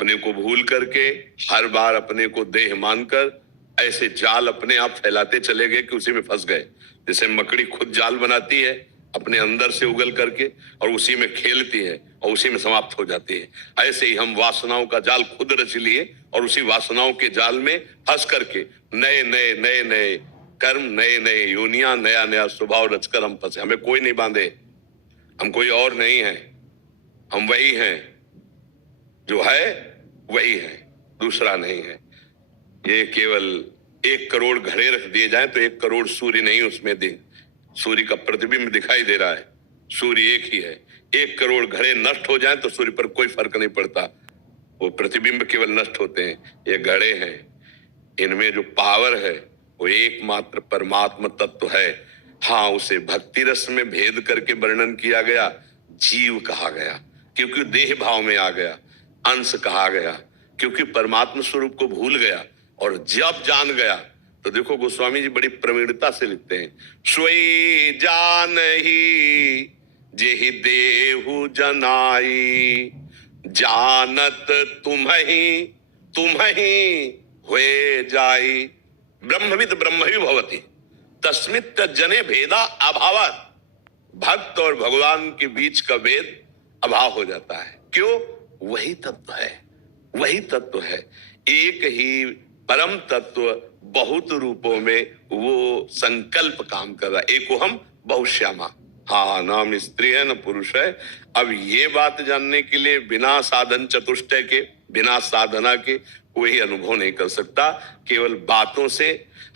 अपने को भूल करके हर बार अपने को देह मानकर ऐसे जाल अपने आप फैलाते चले गए कि उसी में फंस गए। जैसे मकड़ी खुद जाल बनाती है अपने अंदर से उगल करके और उसी में खेलती है और उसी में समाप्त हो जाती है, ऐसे ही हम वासनाओं का जाल खुद रच लिए और उसी वासनाओं के जाल में फंस करके नए नए नए नए कर्म, नए नए योनियां, नया नया स्वभाव रचकर हम फंसे। हमें कोई नहीं बांधे, हम कोई और नहीं है, हम वही हैं, जो है वही है, दूसरा नहीं है। ये केवल 1 करोड़ घड़े रख दिए जाएं तो 1 करोड़ सूर्य नहीं उसमें दे, सूर्य का प्रतिबिंब दिखाई दे रहा है, सूर्य एक ही है। 1 करोड़ घड़े नष्ट हो जाएं तो सूर्य पर कोई फर्क नहीं पड़ता, वो प्रतिबिंब केवल नष्ट होते हैं। ये घड़े हैं, इनमें जो पावर है वो एकमात्र परमात्मा तत्व है। हाँ, उसे भक्ति रस में भेद करके वर्णन किया गया, जीव कहा गया क्योंकि देह भाव में आ गया, अंश कहा गया क्योंकि परमात्मा स्वरूप को भूल गया। और जब जान गया तो देखो गोस्वामी जी बड़ी प्रवीणता से लिखते हैं, सोई जान ही जेहि देहु जनाई, जानत तुम ही हुए जाई, ब्रह्मविद ब्रह्म ही भवति तस्मित् जने भेदा अभावात्। भक्त और भगवान के बीच का भेद अभाव हो जाता है। क्यों? वही तत्व है, वही तत्व है, एक ही परम तत्व बहुत रूपों में वो संकल्प काम कर रहा है। एको हम बहुश्यामा, हाँ, नाम स्त्री है न पुरुष है। अब ये बात जानने के लिए बिना साधन चतुष्टय के, बिना साधना के कोई अनुभव नहीं कर सकता। केवल बातों से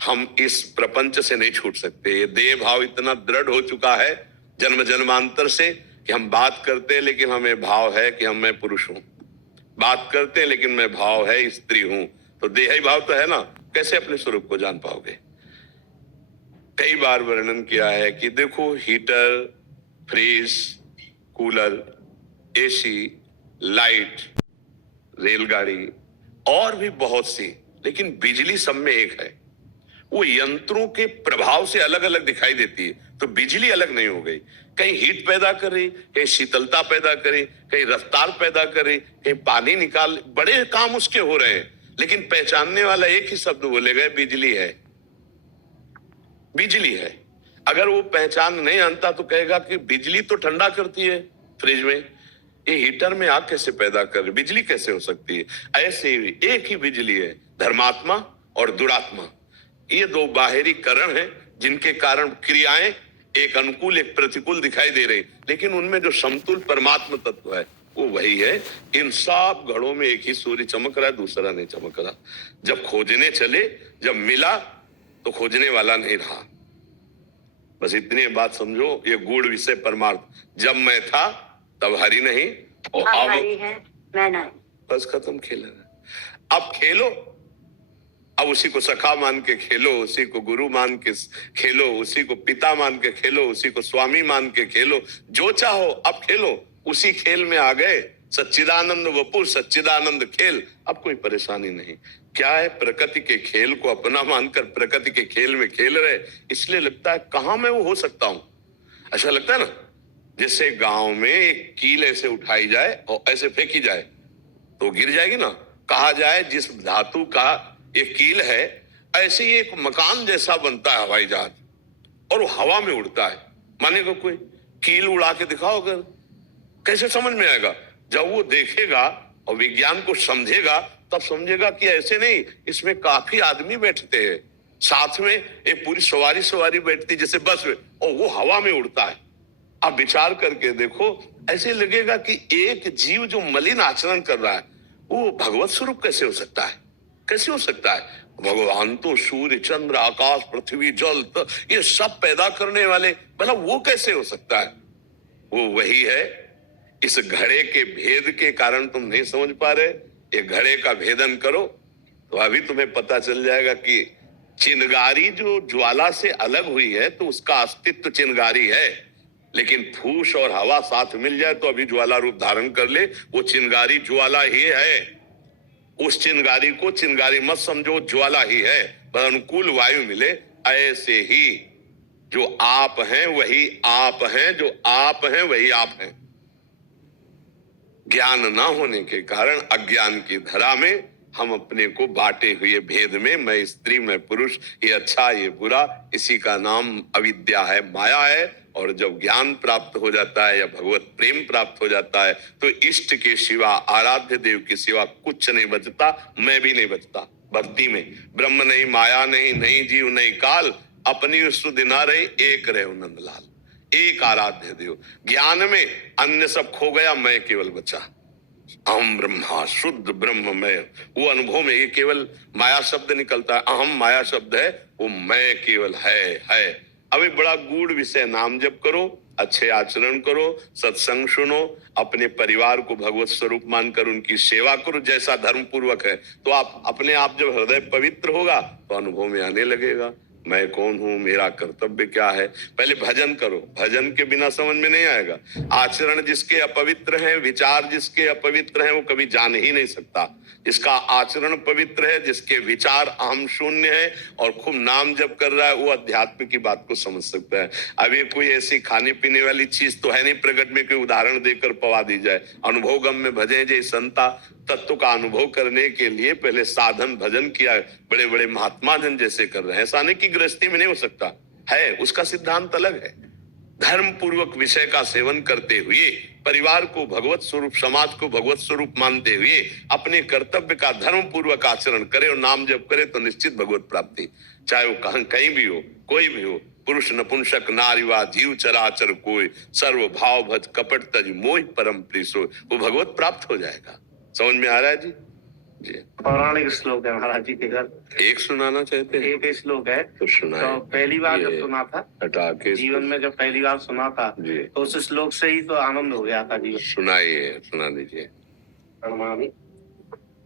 हम इस प्रपंच से नहीं छूट सकते। ये देह भाव इतना दृढ़ हो चुका है जन्म जन्मांतर से कि हम बात करते हैं लेकिन हमें भाव है कि मैं पुरुष हूं, बात करते हैं लेकिन मैं भाव है स्त्री हूं। तो देही भाव तो है ना, कैसे अपने स्वरूप को जान पाओगे? कई बार वर्णन किया है कि देखो heater, fridge, cooler, AC, light, रेलगाड़ी और भी बहुत सी, लेकिन बिजली सब में एक है। वो यंत्रों के प्रभाव से अलग अलग दिखाई देती है, तो बिजली अलग नहीं हो गई। कहीं हीट पैदा करे, कहीं शीतलता पैदा करे, कहीं रफ्तार पैदा करे, कहीं पानी निकाल, बड़े काम उसके हो रहे हैं, लेकिन पहचानने वाला एक ही शब्द बोलेगा, बिजली है, बिजली है। अगर वो पहचान नहीं आता तो कहेगा कि बिजली तो ठंडा करती है फ्रिज में, ये हीटर में आग कैसे पैदा कर, बिजली कैसे हो सकती है? ऐसे ही एक ही बिजली है, धर्मात्मा और दुरात्मा। ये 2 बाहरी करण हैं जिनके कारण क्रियाएं एक अनुकूल एक प्रतिकूल दिखाई दे रही, लेकिन उनमें जो समतुल परमात्मा तत्व है वो वही है। इन सब घड़ों में एक ही सूर्य चमक रहा है, दूसरा नहीं चमक रहा। जब खोजने चले, जब मिला तो खोजने वाला नहीं रहा। बस इतनी बात समझो, ये गूढ़ विषय परमार्थ। जब मैं था तब हरि नहीं और अब हरि है, मैं नहीं। बस खत्म, खेल। अब खेलो, अब उसी को सखा मान के खेलो, उसी को गुरु मान के खेलो, उसी को पिता मान के खेलो, उसी को स्वामी मान के खेलो, जो चाहो अब खेलो। उसी खेल में आ गए, सच्चिदानंद वपुर, सच्चिदानंद खेल। अब कोई परेशानी नहीं। क्या है, प्रकृति के खेल को अपना मानकर प्रकृति के खेल में खेल रहे, इसलिए लगता है कहां मैं वो हो सकता हूं। ऐसा लगता है ना, जैसे गांव में एक कील ऐसे उठाई जाए और ऐसे फेंकी जाए तो गिर जाएगी ना। कहा जाए जिस धातु का एक कील है, ऐसे ही एक मकान जैसा बनता है हवाई जहाज, और वो हवा में उड़ता है। मानेगा कोई? कील उड़ा के दिखाओ, अगर कैसे समझ में आएगा? जब वो देखेगा और विज्ञान को समझेगा तब समझेगा कि ऐसे नहीं, इसमें काफी आदमी बैठते हैं, साथ में एक पूरी सवारी बैठती जैसे बस में, और वो हवा में उड़ता है। आप विचार करके देखो, ऐसे लगेगा कि एक जीव जो मलिन आचरण कर रहा है वो भगवत स्वरूप कैसे हो सकता है? कैसे हो सकता है? भगवान तो सूर्य, चंद्र, आकाश, पृथ्वी, जल, ये सब पैदा करने वाले, भला वो कैसे हो सकता है? वो वही है। इस घड़े के भेद के कारण तुम नहीं समझ पा रहे। ये घड़े का भेदन करो तो अभी तुम्हें पता चल जाएगा कि चिनगारी जो ज्वाला से अलग हुई है तो उसका अस्तित्व चिनगारी है, लेकिन फूस और हवा साथ मिल जाए तो अभी ज्वाला रूप धारण कर ले, वो चिनगारी ज्वाला ही है। उस चिनगारी को चिनगारी मत समझो, ज्वाला ही है, पर अनुकूल वायु मिले। ऐसे ही जो आप हैं वही आप हैं, जो आप हैं वही आप हैं। ज्ञान ना होने के कारण अज्ञान की धरा में हम अपने को बांटे हुए भेद में, मैं स्त्री मैं पुरुष, ये अच्छा ये बुरा, इसी का नाम अविद्या है, माया है। और जब ज्ञान प्राप्त हो जाता है या भगवत प्रेम प्राप्त हो जाता है तो इष्ट के सिवा, आराध्य देव के सिवा कुछ नहीं बचता, मैं भी नहीं बचता। भक्ति में ब्रह्म नहीं, माया नहीं, नहीं जीव नहीं काल, अपनी सुध ना रहे, एक रहे नंदलाल, एक आराध्य देव। ज्ञान में अन्य सब खो गया, मैं केवल बचा। अहम ब्रह्मा, शुद्ध ब्रह्म मैं, वो अनुभव में ये केवल माया शब्द निकलता है, अहम माया शब्द है, वो मैं केवल है। अभी बड़ा गूढ़ विषय, नाम जप करो, अच्छे आचरण करो, सत्संग सुनो, अपने परिवार को भगवत स्वरूप मानकर उनकी सेवा करो जैसा धर्म पूर्वक है, तो आप अपने आप जब हृदय पवित्र होगा तो अनुभव में आने लगेगा मैं कौन हूं, मेरा कर्तव्य क्या है। पहले भजन करो, भजन के बिना समझ में नहीं आएगा। आचरण जिसके अपवित्र हैं, विचार जिसके अपवित्र हैं, वो कभी जान ही नहीं सकता। जिसका आचरण पवित्र है, जिसके विचार अहम शून्य है और खूब नाम जप कर रहा है, वो अध्यात्म की बात को समझ सकता है। अब ये कोई ऐसी खाने पीने वाली चीज तो है नहीं प्रकट में कोई उदाहरण देकर पवा दी जाए। अनुभव गम में भजे जय संता, तत्व का अनुभव करने के लिए पहले साधन भजन किया, बड़े बड़े महात्मा जन जैसे कर रहे हैं। ऐसा नहीं कि गृहस्थी में नहीं हो सकता है, उसका सिद्धांत अलग है। धर्म पूर्वक विषय का सेवन करते हुए परिवार को भगवत स्वरूप, समाज को भगवत स्वरूप मानते हुए अपने कर्तव्य का धर्म पूर्वक आचरण करे और नाम जप करे तो निश्चित भगवत प्राप्ति, चाहे वो कहीं भी हो, कोई भी हो, पुरुष नपुंसक नारीवा जीव चराचर कोई, सर्व भाव भज कपट तज मोह परम प्रीसो, वो भगवत प्राप्त हो जाएगा। समझ में आ रहा है जी? जी पौराणिक श्लोक है महाराज जी के घर, एक सुनाना चाहते हैं? एक श्लोक है तो सुनाए। तो पहली बार जब सुना था, हटा के जीवन में जब पहली बार सुना था जी, तो उस श्लोक से ही तो आनंद हो गया था जी। सुनाइए, सुना दीजिए।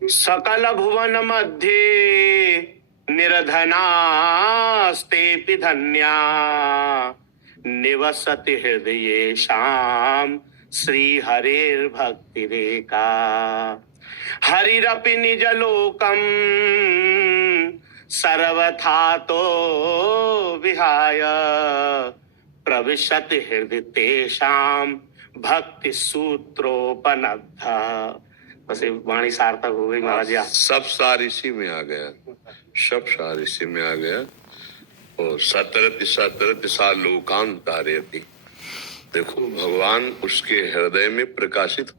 सकल भुवन मध्य निर्धनास्ते धन्या, निवसति हृदये शाम श्री हरेर भक्ति रेखा, हरिरपि निज लोकम सर्वथा तो विहाय, प्रविशति हृदय तेषाम भक्ति सूत्रोपनद्ध। बस ये वाणी सार्थक हो गई महाराज। सब सार इसी में आ गया, सब सार इसी में आ गया। और सतरति सतरति सा लोकांतारेति, देखो भगवान उसके हृदय में प्रकाशित